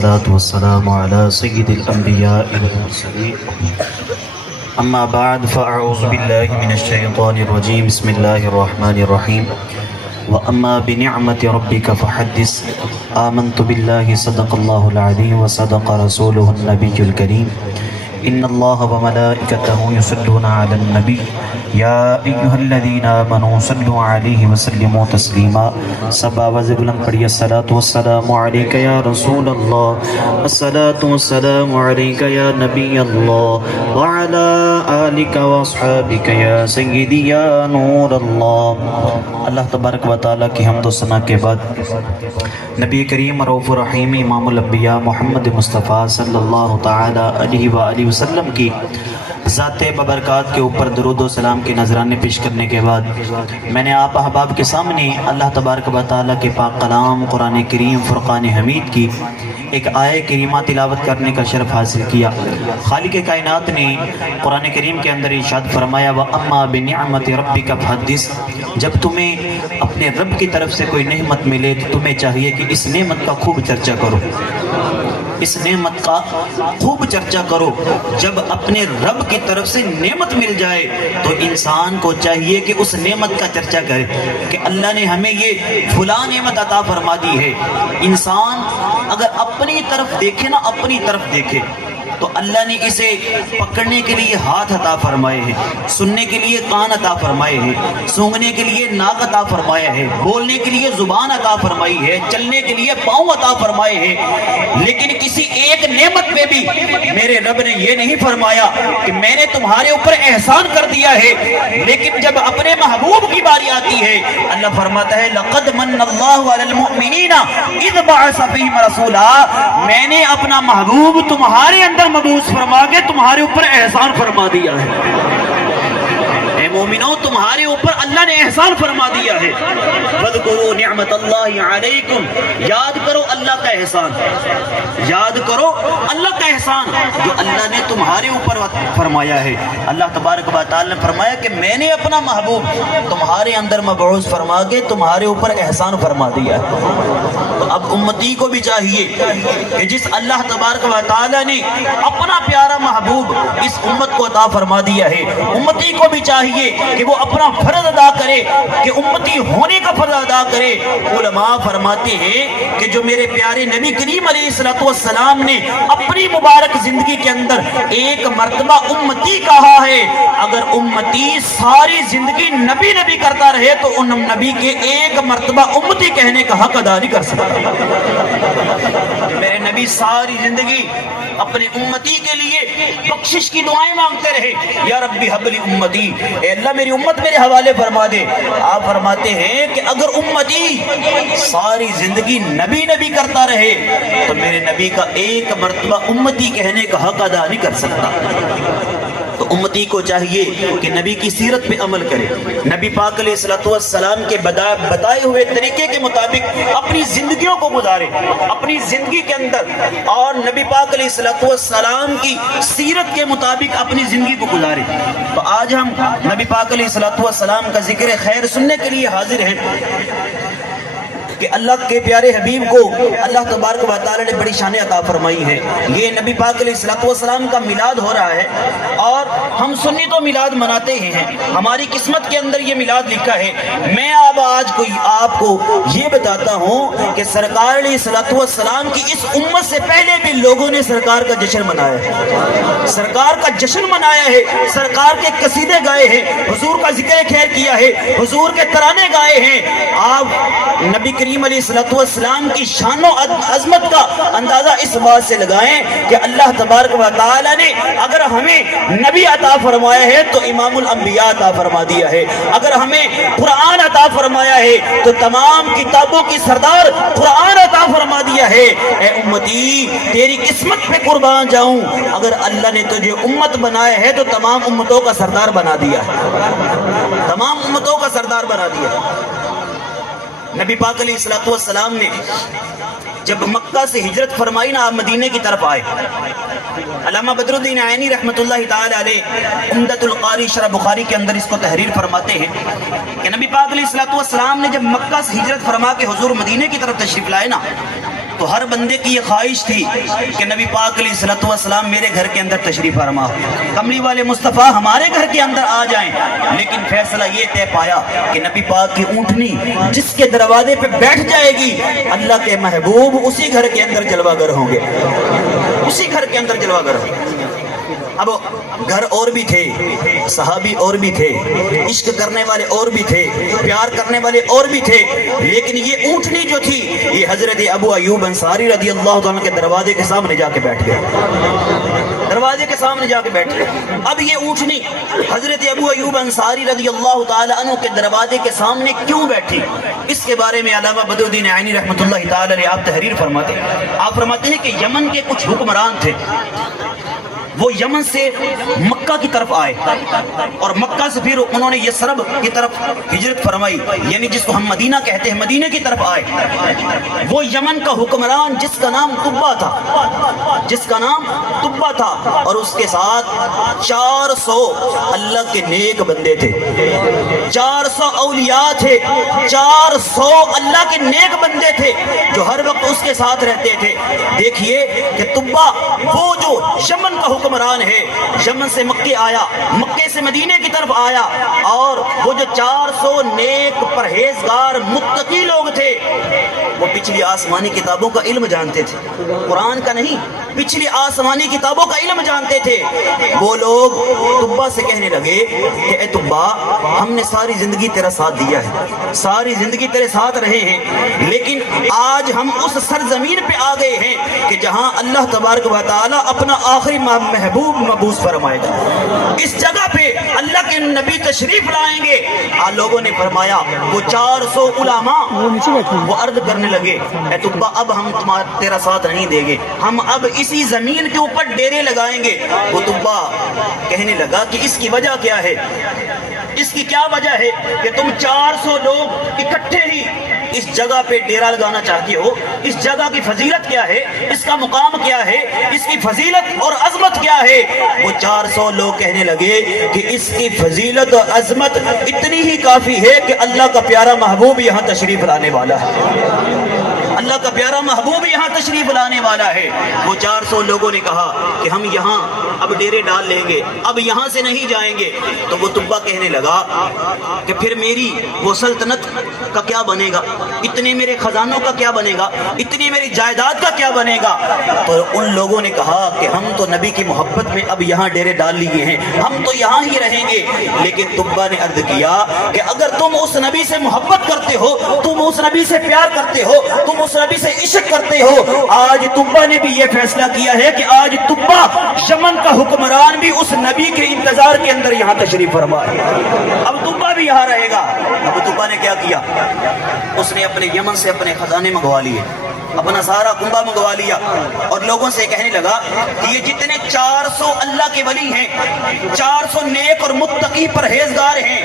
والسلام على سيد الأنبياء والمرسلين أما بعد فأعوذ بالله من الشيطان الرجيم بسم الله الرحمن الرحيم وأما بنعمة ربك فحدث آمنت بالله صدق الله العظيم وصدق رسوله النبي الكريم إن الله وملائكته يصلون على النبي يا أيها الذين آمنوا صلوا عليه وسلموا تسليما سبا وزبلن پڑھی الصلاة والسلام عليك يا رسول الله الصلاة والسلام عليك يا نبي الله وعلى آلك واصحابك يا سيدي يا نور الله. اللہ تبارک و تعالیٰ کی حمد و ثنا کے بعد نبی کریم رؤوف الرحیم امام الانبیاء محمد مصطفیٰ صلی اللہ تعالی علیہ وآلہ وسلم کی ذات ببرکات کے اوپر درود و سلام کی نذرانے پیش کرنے کے بعد میں نے آپ احباب کے سامنے اللہ تبارک و تعالیٰ کے پاک کلام قرآن کریم فرقان حمید کی ایک آیہ کریمہ تلاوت کرنے کا شرف حاصل کیا. خالق کائنات نے قرآن کریم کے اندر ارشاد فرمایا وَأَمَّا بِنِعْمَةِ رَبِّكَ فَحَدِّثْ. جب تمہیں اپنے رب کی طرف سے کوئی نعمت ملے تو تمہیں چاہیے کہ اس نعمت کا خوب چرچا کرو، اس نعمت کا خوب چرچا کرو. جب اپنے رب کی طرف سے نعمت مل جائے تو انسان کو چاہیے کہ اس نعمت کا چرچا کرے کہ اللہ نے ہمیں یہ فلاں نعمت عطا فرما دی ہے. انسان اگر اپنی طرف دیکھے نا، اپنی طرف دیکھے تو اللہ نے اسے پکڑنے کے لیے ہاتھ عطا فرمائے ہیں، سننے کے لیے کان عطا فرمائے ہیں، سونگھنے کے لیے ناک عطا فرمایا ہے، بولنے کے لیے زبان عطا فرمائی ہے، چلنے کے لیے پاؤں عطا فرمائے ہیں. لیکن کسی ایک نعمت پہ بھی میرے رب نے یہ نہیں فرمایا کہ میں نے تمہارے اوپر احسان کر دیا ہے. لیکن جب اپنے محبوب کی باری آتی ہے اللہ فرماتا ہے لَقَدْ مَنَّ اللَّهُ عَلَى الْمُؤْمِنِينَ إِذْ بَعَثَ فِيهِمْ رَسُولًا. میں نے اپنا محبوب تمہارے اندر مبعوث فرما کے تمہارے اوپر احسان فرما دیا ہے. اے مومنوں، تمہارے اوپر اللہ نے احسان فرما دیا ہے. وَاذْكُرُوا نِعْمَةَ اللَّهِ عَلَيْكُمْ. یاد کرو اللہ کا احسان، یاد کرو اللہ کا احسان جو اللہ نے تمہارے اوپر فرمایا ہے. اللہ تبارک و تعالی نے فرمایا کہ میں نے اپنا محبوب تمہارے اندر مبعوث فرما کے تمہارے اوپر احسان فرما دیا ہے. تو اب امتی کو بھی چاہیے کہ جس اللہ تبارک و تعالی نے اپنا پیارا محبوب اس امت کو عطا فرما دیا ہے، امتی کو بھی چاہیے کہ وہ اپنا فرض ادا کرے، کہ امتی ہونے کا فرض ادا کرے. علماء فرماتے ہیں کہ جو میرے پیارے نبی کریم علیہ السلام نے اپنی مبارک زندگی کے اندر ایک مرتبہ امتی کہا ہے، اگر امتی ساری زندگی نبی نبی کرتا رہے تو ان نبی کے ایک مرتبہ امتی کہنے کا حق ادا نہیں کر سکتا. میرے نبی ساری زندگی اپنے امتی کے لیے بخشش کی دعائیں مانگتے رہے، یا ربی حبلی امتی، اے اللہ میری امت میرے حوالے فرما دے. آپ فرماتے ہیں کہ اگر امتی ساری زندگی نبی نبی کرتا رہے تو میرے نبی کا ایک مرتبہ امتی کہنے کا حق ادا نہیں کر سکتا. تو امتی کو چاہیے کہ نبی کی سیرت پہ عمل کرے، نبی پاک علیہ السلام کے بتائے ہوئے طریقے کے مطابق اپنی زندگیوں کو گزارے اپنی زندگی کے اندر، اور نبی پاک علیہ السلام کی سیرت کے مطابق اپنی زندگی کو گزارے. تو آج ہم نبی پاک علیہ السلام کا ذکر خیر سننے کے لیے حاضر ہیں کہ اللہ کے پیارے حبیب کو اللہ تبارک و تعالی نے بڑی شان عطا فرمائی ہے. یہ نبی پاک علیہ السلام کا میلاد ہو رہا ہے اور ہم سنی تو میلاد مناتے ہی ہیں، ہماری قسمت کے اندر یہ میلاد لکھا ہے. میں اب آج کوئی آپ کو یہ بتاتا ہوں کہ سرکار علیہ السلام کی اس امت سے پہلے بھی لوگوں نے سرکار کا جشن منایا ہے، سرکار کا جشن منایا ہے، سرکار کے قصیدے گائے ہیں، حضور کا ذکر خیر کیا ہے، حضور کے ترانے گائے ہیں. آپ نبی کریم علیہ السلام کی شان و عظمت کا اندازہ اس بات سے لگائیں کہ اللہ تبارک و تعالی نے اگر ہمیں نبی عطا فرمایا ہے تو امام الانبیاء عطا فرما دیا ہے، اگر ہمیں قرآن عطا فرمایا ہے تو تمام کتابوں کی سردار قرآن عطا فرما دیا ہے. اے امتی، تیری قسمت پہ قربان جاؤں، اگر اللہ نے تجھے امت بنایا ہے تو تمام امتوں کا سردار بنا دیا ہے، تمام امتوں کا سردار بنا دیا. نبی پاک علیہ السلام نے جب مکہ سے ہجرت فرمائی نا، آپ مدینے کی طرف آئے. علامہ بدر الدین عینی رحمۃ اللہ تعالی علیہ عمدۃ القاری شرح بخاری کے اندر اس کو تحریر فرماتے ہیں کہ نبی پاک علیہ السلام نے جب مکہ سے ہجرت فرما کے حضور مدینے کی طرف تشریف لائے نا، تو ہر بندے کی یہ خواہش تھی کہ نبی پاک علیہ الصلوۃ والسلام میرے گھر کے اندر تشریف فرما، کملی والے مصطفیٰ ہمارے گھر کے اندر آ جائیں۔ لیکن فیصلہ یہ طے پایا کہ نبی پاک کی اونٹنی جس کے دروازے پہ بیٹھ جائے گی، اللہ کے محبوب اسی گھر کے اندر جلوہ گر ہوں گے، اسی گھر کے اندر جلوہ گر ہوں گے۔ اب گھر اور بھی تھے، صحابی اور بھی تھے، عشق کرنے والے اور بھی تھے، پیار کرنے والے اور بھی تھے، لیکن یہ اونٹنی جو تھی یہ حضرت ابو ایوب انصاری رضی اللہ عنہ کے دروازے کے سامنے جا کے بیٹھ گئے، دروازے کے سامنے جا کے بیٹھ گئے۔ اب یہ اونٹنی حضرت ابو ایوب انصاری رضی اللہ تعالی عنہ کے دروازے کے سامنے کیوں بیٹھی، اس کے بارے میں علامہ بدر الدین عینی رحمۃ اللہ تعالی علیہ آپ تحریر فرماتے ہیں۔ آپ فرماتے ہیں کہ یمن کے کچھ حکمران تھے، وہ یمن سے مکہ کی طرف آئے اور مکہ سے پھر انہوں نے یثرب کی طرف ہجرت فرمائی، یعنی جس کو ہم مدینہ کہتے ہیں، مدینہ کی طرف آئے۔ وہ یمن کا حکمران جس کا نام طبہ تھا، جس کا نام طبہ تھا، اور اس کے ساتھ 400 اللہ کے نیک بندے تھے، 400 اولیاء تھے، 400 اللہ کے نیک بندے تھے جو ہر وقت اس کے ساتھ رہتے تھے۔ دیکھیے کہ طبہ وہ جو یمن کا حکمران ہے، یمن سے مکے آیا، مکے سے مدینے کی طرف آیا، اور وہ جو 400 نیک پرہیزگار متقی لوگ تھے وہ پچھلی آسمانی کتابوں کا علم جانتے تھے، قرآن کا نہیں، پچھلی آسمانی کتابوں کا علم جانتے تھے۔ وہ لوگ طبہ سے کہنے لگے کہ اے طبہ، ہم نے ساری زندگی تیرا ساتھ دیا ہے، ساری زندگی تیرے ساتھ رہے ہیں، لیکن آج ہم اس سرزمین پہ آ گئے ہیں کہ جہاں اللہ تبارک و تعالی اپنا آخری محبوب مبعوث فرمائے گا، اس جگہ پہ اللہ کے نبی تشریف لائیں گے۔ لوگوں نے فرمایا، وہ 400 علماء وہ عرض کرنے لگے، اے طبہ، اب ہم تیرا ساتھ نہیں دیں گے، ہم اب اسی زمین کے اوپر ڈیرے لگائیں گے۔ وہ طبہ کہنے لگا کہ اس کی وجہ کیا ہے، اس کی کیا وجہ ہے کہ تم 400 لوگ اکٹھے ہی اس جگہ پہ ڈیرا لگانا چاہتی ہو، اس جگہ کی فضیلت کیا ہے، اس کا مقام کیا ہے، اس کی فضیلت اور عظمت کیا ہے؟ وہ 400 لوگ کہنے لگے کہ اس کی فضیلت اور عظمت اتنی ہی کافی ہے کہ اللہ کا پیارا محبوب یہاں تشریف لانے والا ہے، اللہ کا پیارا محبوب یہاں تشریف لانے والا ہے۔ وہ 400 لوگوں نے کہا کہ ہم یہاں اب ڈیرے ڈال لیں گے، اب یہاں سے نہیں جائیں گے۔ تو وہ طبہ کہنے لگا کہ پھر میری وہ سلطنت کا کیا بنے گا، اتنے میرے خزانوں کا کیا بنے گا، اتنی میری جائیداد کا کیا بنے گا؟ تو ان لوگوں نے کہا کہ ہم تو نبی کی محبت میں اب یہاں ڈیرے ڈال لیے ہیں، ہم تو یہاں ہی رہیں گے۔ لیکن طبہ نے عرض کیا کہ اگر تم اس نبی سے محبت کرتے ہو، تم اس نبی سے پیار کرتے ہو، تم اس نبی سے عشق کرتے ہو، آج طبہ نے بھی یہ فیصلہ کیا ہے کہ آج طبہ یمن کا حکمران بھی اس نبی کے انتظار کے اندر یہاں تشریف فرما ہے، اب طبہ بھی یہاں رہے گا۔ اب طبہ نے کیا کیا، اس نے اپنے یمن سے اپنے خزانے منگوا لیے، اپنا سارا کنبہ منگوا لیا، اور لوگوں سے کہنے لگا کہ یہ جتنے 400 اللہ کے ولی ہیں، 400 نیک اور متقی پرہیزگار ہیں،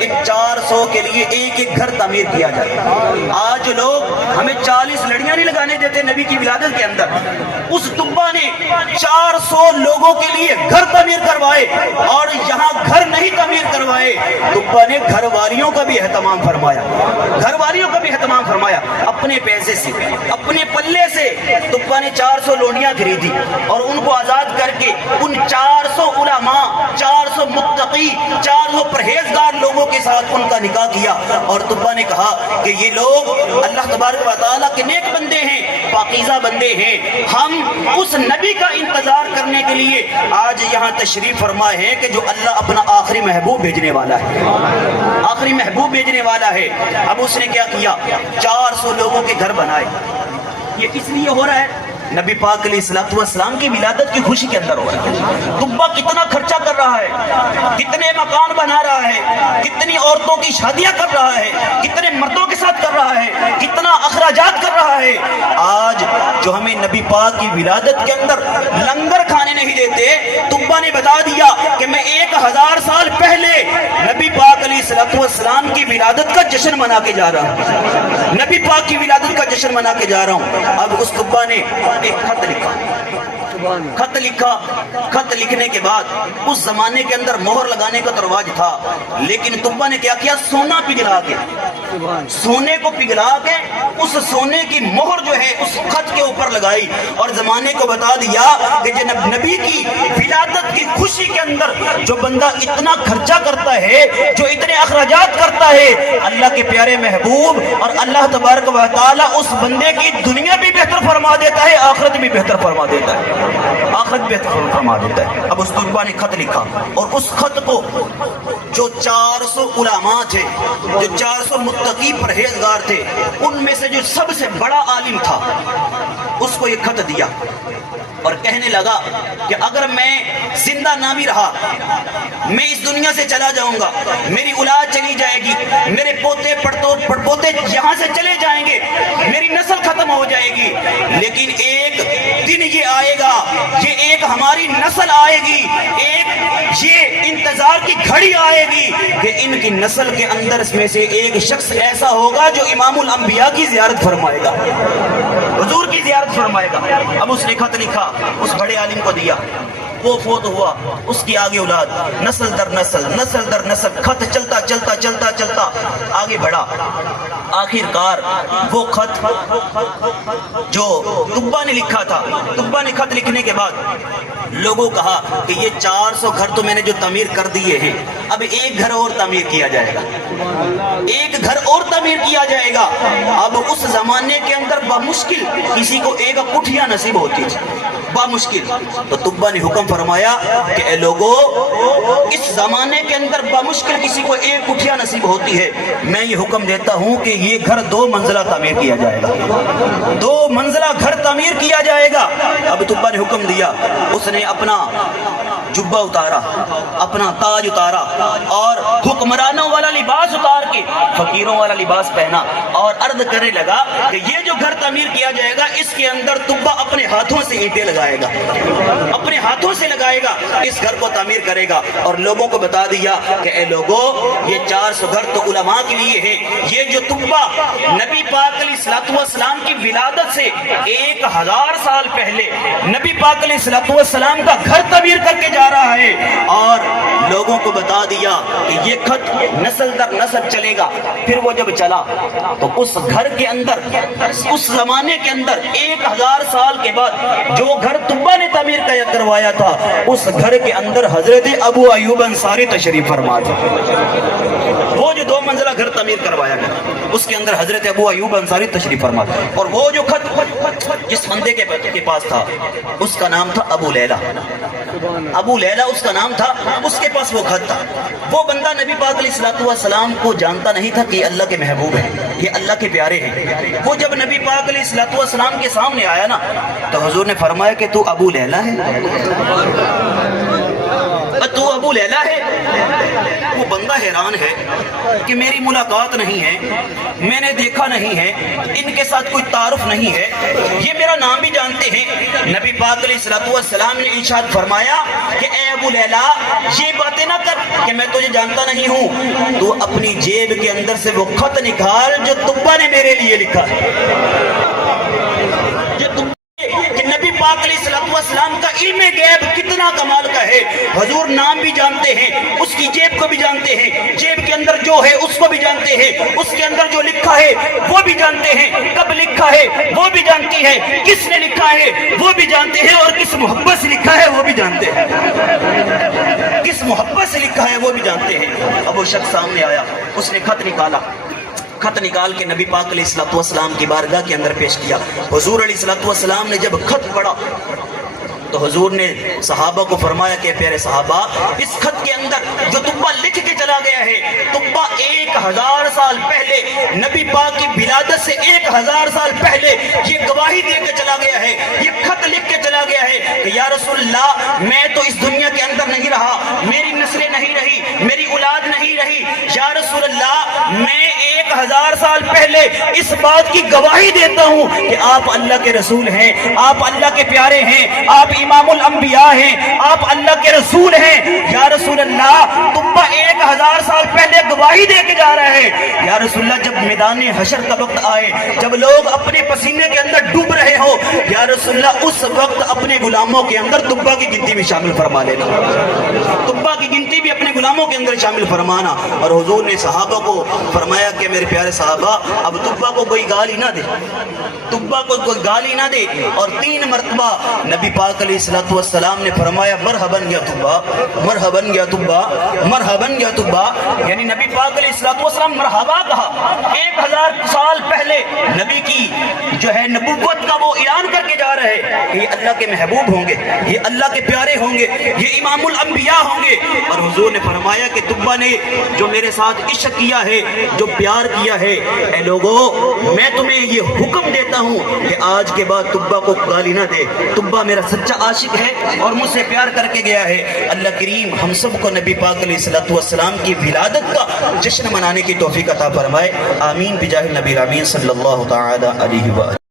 ان 400 کے لیے ایک ایک گھر تعمیر کیا جائے۔ آج لوگ ہمیں 40 لڑیاں نہیں لگانے دیتے نبی کی ولادت کے اندر، اس طبہ نے 400 لوگوں کے لیے گھر تعمیر کروائے، اور یہاں گھر نہیں تعمیر کروائے، طبہ نے گھر والیوں کا بھی اہتمام فرمایا، گھر والیوں کا بھی اہتمام فرمایا، اپنے پیسے سے، اپنے پلے سے طبہ نے 400 لونڈیاں خریدی، اور ان کو آزاد کر کے ان 400 علماء، 400 متقی، 400 پرہیزگار لوگوں کے ساتھ ان کا نکاح کیا۔ اور طبہ نے کہا کہ یہ لوگ اللہ تبارک و تعالیٰ کے نیک بندے ہیں، پاکیزہ بندے ہیں، ہم اس نبی کا انتظار کرنے کے لیے آج یہاں تشریف فرمائے ہیں کہ جو اللہ اپنا آخری محبوب بھیجنے والا ہے، آخری محبوب بھیجنے والا ہے۔ اب اس نے کیا کیا، 400 لوگوں کے گھر بنائے۔ یہ کس لیے ہو رہا ہے؟ نبی پاک علیہ الصلوۃ والسلام کی ولادت کی خوشی کے اندر ہو رہا ہے۔ طبہ کتنا خرچہ کر رہا ہے، کتنے مکان بنا رہا ہے، کتنی عورتوں کی شادیاں کر رہا ہے، کتنے مردوں کے ساتھ کر رہا ہے، کتنا اخراجات کر رہا ہے۔ آج جو ہمیں نبی پاک کی ولادت کے اندر لنگر کھانے نہیں دیتے، طبہ نے بتا دیا کہ میں 1000 سال پہلے نبی پاک علیہ الصلوۃ والسلام کی ولادت کا جشن منا کے جا رہا ہوں، نبی پاک کی ولادت کا جشن منا کے جا رہا ہوں۔ اب اس طبہ نے ایک خط لکھا، خط لکھا. خط لکھنے کے بعد اس زمانے کے اندر مہر لگانے کا رواج تھا, لیکن تبا نے کیا کیا, سونا پگھلا کے, سونے کو پگھلا کے اس سونے کی مہر جو ہے اس خط کے اوپر لگائی, اور زمانے کو بتا دیا کہ جناب نبی کی ولادت کی خوشی کے اندر جو بندہ اتنا خرچہ کرتا ہے, جو اتنے اخراجات کرتا ہے, اللہ کے پیارے محبوب اور اللہ تبارک و تعالی اس بندے کی دنیا بھی بہتر فرما دیتا ہے, آخرت بھی بہتر فرما دیتا ہے, آخرت بہتر فرما دیتا ہے. اب اس طلبہ نے خط لکھا, اور اس خط کو جو 400 علماء تھے, جو 400 متقی پرہیزگار تھے, ان میں سے جو سب سے بڑا عالم تھا, اس کو یہ خط دیا اور کہنے لگا کہ اگر میں زندہ نہ بھی رہا, میں اس دنیا سے چلا جاؤں گا, میری اولاد چلی جائے گی, میرے پوتے پڑپوتے یہاں سے چلے جائیں گے, میری نسل ختم ہو جائے گی, لیکن ایک دن یہ آئے گا, یہ ایک ہماری نسل آئے گی, ایک یہ انتظار کی گھڑی آئے گی کہ ان کی نسل کے اندر اس میں سے ایک شخص ایسا ہوگا جو امام الانبیاء کی زیارت فرمائے گا, حضور کی زیارت فرمائے گا. اب اس نے خط لکھا, اس بڑے عالم کو دیا, وہ فوت ہوا, اس کی آگے اولاد, نسل در نسل, نسل در نسل, خط چلتا چلتا چلتا چلتا آگے بڑھا. آخر کار وہ خط جو تبا نے لکھا تھا, تبا نے خط لکھنے کے بعد لوگوں کہا کہ یہ 400 گھر تو میں نے جو تعمیر کر دیے ہیں, اب ایک گھر اور تعمیر کیا جائے گا, ایک گھر اور تعمیر کیا جائے گا. اب اس زمانے کے اندر بمشکل کسی کو ایک کٹھیا نصیب ہوتی تھی, بمشکل. تو تبا نے حکم فرمایا کہ اے لوگو, اس زمانے کے اندر بمشکل کسی کو ایک کٹھیا نصیب ہوتی ہے, میں یہ حکم دیتا ہوں کہ یہ گھر 2 منزلہ تعمیر کیا جائے گا, 2 منزلہ گھر تعمیر کیا جائے گا. اب تبا نے حکم دیا, اس نے اپنا جبہ اتارا, اپنا تاج اتارا, اور حکمرانوں والا لباس اتار کے فقیروں والا لباس پہنا, اور عرض کرنے لگا کہ یہ جو گھر تعمیر کیا جائے گا, اس کے اندر تبا اپنے ہاتھوں سے اینٹیں لگائے گا, اپنے ہاتھوں سے لگائے گا, اس گھر کو تعمیر کرے گا. اور لوگوں کو بتا دیا کہ اے لوگوں, یہ 400 گھر تو علماء کے لیے ہے, یہ جو تبا نبی پاک علیہ الصلوۃ والسلام کی ولادت سے 1000 سال پہلے نبی پاک علیہ الصلوۃ والسلام کا گھر تعمیر کر کے جا رہا ہے, اور لوگوں کو بتا دیا کہ یہ خط نسل در نسل چلے گا. پھر وہ جب چلا تو اس گھر کے اندر, اس زمانے کے اندر 1000 سال کے بعد جو گھر تبا نے تعمیر کروایا تھا, اس گھر کے اندر حضرت ابو ایوب انصاری تشریف فرما تھے. وہ جو 2 منزلہ گھر تعمیر کروایا گیا, اس کے اندر حضرت ابو ایوب انصاری تشریف فرما تھے. اور وہ جو خط جس بندے کے پاس تھا, اس کا نام تھا ابو لیلہ, ابو لیلہ اس کا نام تھا, اس کے پاس وہ خط تھا. وہ بندہ نبی پاک علیہ الصلوۃ والسلام کو جانتا نہیں تھا کہ یہ اللہ کے محبوب ہیں, یہ اللہ کے پیارے ہیں. وہ جب نبی پاک علیہ الصلوۃ والسلام کے سامنے آیا نا, تو حضور نے فرمایا کہ تو ابو لیلہ ہے, تو ابو لیلہ ہے. وہ بندہ حیران ہے کہ میری ملاقات نہیں ہے, میں نے دیکھا نہیں ہے, ان کے ساتھ کوئی تعارف نہیں ہے, یہ میرا نام بھی جانتے ہیں. نبی پاک علیہ الصلوۃ والسلام نے ارشاد فرمایا کہ اے ابو لیلہ, یہ باتیں نہ کر کہ میں تجھے جانتا نہیں ہوں, تو اپنی جیب کے اندر سے وہ خط نکال جو تبا نے میرے لیے لکھا ہے. کہ نبی پاک علیہ الصلوۃ والسلام کا علم غیب کتنا کمال کا ہے. حضور نام بھی جانتے ہیں, اس کی جیب کو بھی جانتے ہیں, جیب کے اندر جو ہے اس کو بھی جانتے ہیں, اس کے اندر جو لکھا ہے وہ بھی جانتے ہیں, کب لکھا ہے وہ بھی جانتی ہے, کس نے لکھا ہے وہ بھی جانتے ہیں, اور کس محبت سے لکھا ہے وہ بھی جانتے ہیں, کس محبت سے لکھا ہے وہ بھی جانتے ہیں. اب وہ شخص سامنے آیا, اس نے خط نکالا, خط نکال کے نبی پاک علیہ الصلوۃ والسلام کی بارگاہ کے اندر پیش کیا. حضور علیہ الصلوۃ والسلام نے جب خط پڑھا تو حضور نے صحابہ کو فرمایا کہ پیارے صحابہ, اس خط کے اندر جو تبا لکھ کے چلا گیا ہے, تبا 1000 سال پہلے نبی پاک کی ولادت سے 1000 سال پہلے یہ گواہی دے کے چلا گیا ہے, یہ خط لکھ کے چلا گیا ہے کہ یا رسول اللہ, میں تو اس دنیا کے اندر نہیں رہا, میری نسلیں نہیں رہی, میری اولاد نہیں رہی, یا رسول اللہ میں ایک 1000 سال پہلے اس بات کی گواہی دیتا ہوں کہ آپ اللہ کے رسول ہیں، آپ اللہ کے پیارے ہیں، آپ امام الانبیاء ہیں، آپ اللہ کے رسول ہیں۔ یا رسول اللہ، تبا 1000 سال پہلے گواہی دے کے جا رہا ہے۔ یا رسول اللہ، جب میدان حشر کا وقت آئے، جب لوگ اپنے پسینے کے اندر ڈوب رہے ہو، یا رسول اللہ اس وقت اپنے غلاموں کے اندر تبا کی گنتی میں شامل فرما لینا، تبا کی گنتی بھی اپنے غلاموں کے اندر شامل فرمانا۔ اور حضور نے صحابہ کو فرمایا کہ میرے پیارے صحابہ، اب تبا کو کوئی گالی نہ دے، تبا کو کوئی گالی نہ دے۔ اور 3 مرتبہ نبی پاک علیہ الصلوۃ والسلام نے فرمایا مرحباً یا تبا، مرحباً یا تبا، مرحباً یا تبا، یعنی نبی پاک علیہ الصلوۃ والسلام مرحبا کہا۔ 1000 سال پہلے نبی کی جو ہے نبوت کا وہ اعلان کر کے جا رہے کہ یہ اللہ کے محبوب ہوں گے، یہ اللہ کے پیارے ہوں گے، یہ امام الانبیاء ہوں گے۔ اور حضور نے فرمایا کہ تبا نے جو میرے ساتھ عشق کیا ہے، جو پیار کیا ہے، اے لوگو، میں تمہیں یہ حکم دیتا ہوں کہ آج کے بعد تبا کو گالی نہ دے۔ تبا میرا سچا عاشق ہے اور مجھ سے پیار کر کے گیا ہے۔ اللہ کریم ہم سب کو نبی پاک علیہ الصلوۃ والسلام کی ولادت کا جشن منانے کی توفیق عطا فرمائے، آمین بجاہ نبی الامین صلی اللہ تعالی علیہ وآلہ۔